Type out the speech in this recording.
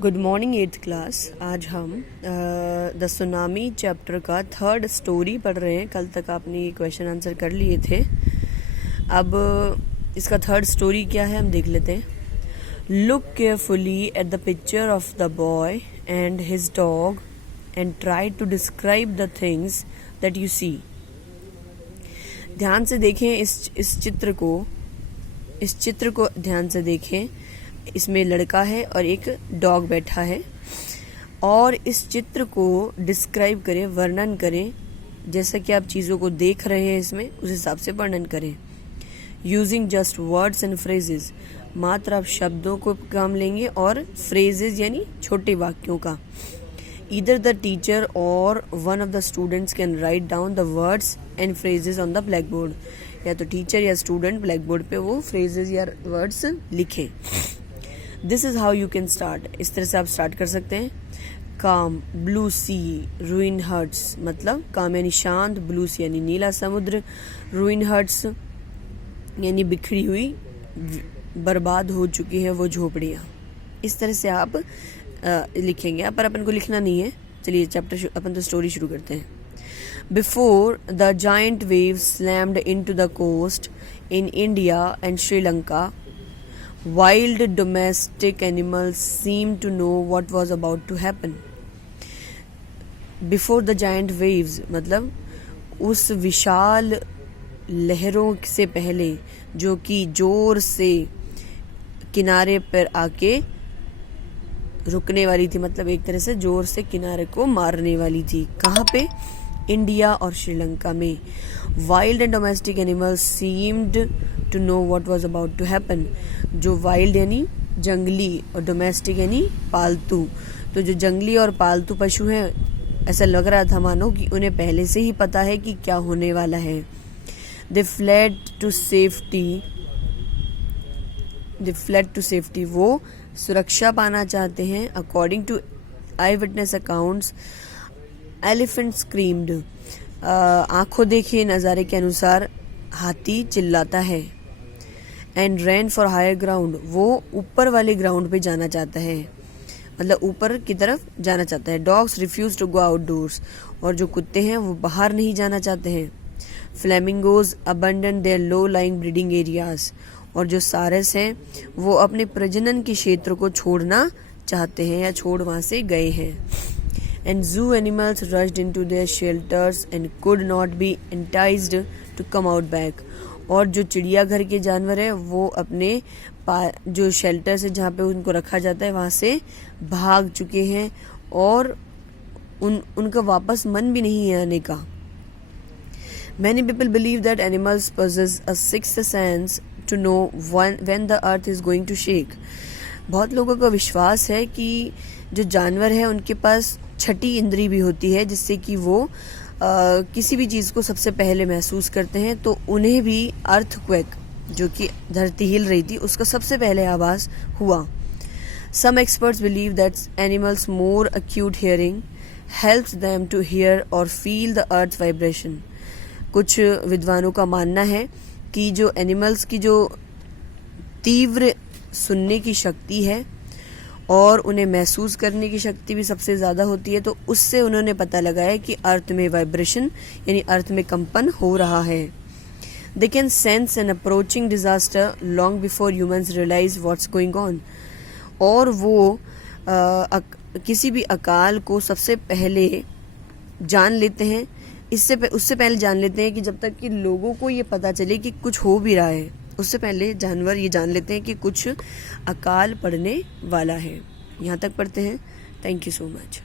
Good morning eighth class. आज हम the tsunami chapter का थर्ड स्टोरी पढ़ रहे हैं। कल तक आपने क्वेश्चन आंसर कर लिए थे। अब इसका थर्ड स्टोरी क्या है हम देख लेते हैं। Look carefully at the picture of the boy and his dog and try to describe the things that you see. ध्यान से देखें इस चित्र को ध्यान से देखें। इसमें लड़का है और एक डॉग बैठा है और इस चित्र को डिस्क्राइब करें, वर्णन करें। जैसा कि आप चीज़ों को देख रहे हैं इसमें उस हिसाब से वर्णन करें। Using just words and phrases, मात्र आप शब्दों को काम लेंगे और फ्रेजेस यानी छोटे वाक्यों का। Either the teacher or one of the students can write down the words and phrases on the blackboard। या तो टीचर या स्टूडेंट ब्लैक बोर्ड पे वो फ्रेजेस या वर्ड्स लिखें। This is how you can start. इस तरह से आप स्टार्ट कर सकते हैं। काम, ब्लू सी, रूइन हर्ट्स, मतलब काम यानी शांत, ब्लू सी यानी नीला समुद्र, रूइन हर्ट्स यानी बिखरी हुई, बर्बाद हो चुकी है वो झोपड़ियाँ। इस तरह से आप लिखेंगे, पर अपन को लिखना नहीं है। चलिए चैप्टर अपन तो स्टोरी शुरू करते हैं। Before the giant wave slammed into the coast in India and Sri Lanka, wild domestic animals seem to know what was about to happen. Before the giant waves मतलब उस विशाल लहरों से पहले, जो कि जोर से किनारे पर आके रुकने वाली थी, मतलब एक तरह से जोर से किनारे को मारने वाली थी। कहाँ पे? इंडिया और श्रीलंका में। Wild and domestic animals seemed to know what was about to happen. जो वाइल्ड यानी जंगली और डोमेस्टिक यानी पालतू, तो जो जंगली और पालतू पशु हैं, ऐसा लग रहा था मानो कि उन्हें पहले से ही पता है कि क्या होने वाला है। दे फ्लेड टू सेफ्टी, वो सुरक्षा पाना चाहते हैं। According to eye witness accounts, elephant screamed, आंखों देखे नज़ारे के अनुसार हाथी चिल्लाता है। And ran for higher ground, वो ऊपर वाले ग्राउंड पे जाना चाहता है, मतलब ऊपर की तरफ जाना चाहता है। Dogs refuse to go outdoors, और जो कुत्ते हैं वो बाहर नहीं जाना चाहते हैं। Flamingos abandon their low lying breeding areas, और जो सारस हैं वो अपने प्रजनन के क्षेत्र को छोड़ना चाहते हैं या छोड़ वहां से गए हैं। And zoo animals rushed into their shelters and could not be enticed to come out back, और जो चिड़ियाघर के जानवर हैं वो अपने जो शेल्टर से जहाँ पे उनको रखा जाता है वहां से भाग चुके हैं और उनका वापस मन भी नहीं है आने का। Many people believe that animals possess a sixth sense to know when the earth is going to shake। बहुत लोगों का विश्वास है कि जो जानवर है उनके पास छठी इंद्री भी होती है, जिससे कि वो किसी भी चीज़ को सबसे पहले महसूस करते हैं। तो उन्हें भी अर्थक्वेक, जो कि धरती हिल रही थी, उसका सबसे पहले आभास हुआ। Some experts believe that animals more acute hearing helps them to hear or feel the earth's vibration। कुछ विद्वानों का मानना है कि जो एनिमल्स की जो तीव्र सुनने की शक्ति है और उन्हें महसूस करने की शक्ति भी सबसे ज़्यादा होती है, तो उससे उन्होंने पता लगाया कि अर्थ में वाइब्रेशन यानी अर्थ में कंपन हो रहा है। They can sense an approaching disaster long before humans realize what's going on, और वो किसी भी अकाल को सबसे पहले जान लेते हैं, उससे पहले जान लेते हैं कि जब तक कि लोगों को ये पता चले कि कुछ हो भी रहा है, उससे पहले जानवर ये जान लेते हैं कि कुछ अकाल पड़ने वाला है। यहाँ तक पढ़ते हैं। Thank you so much.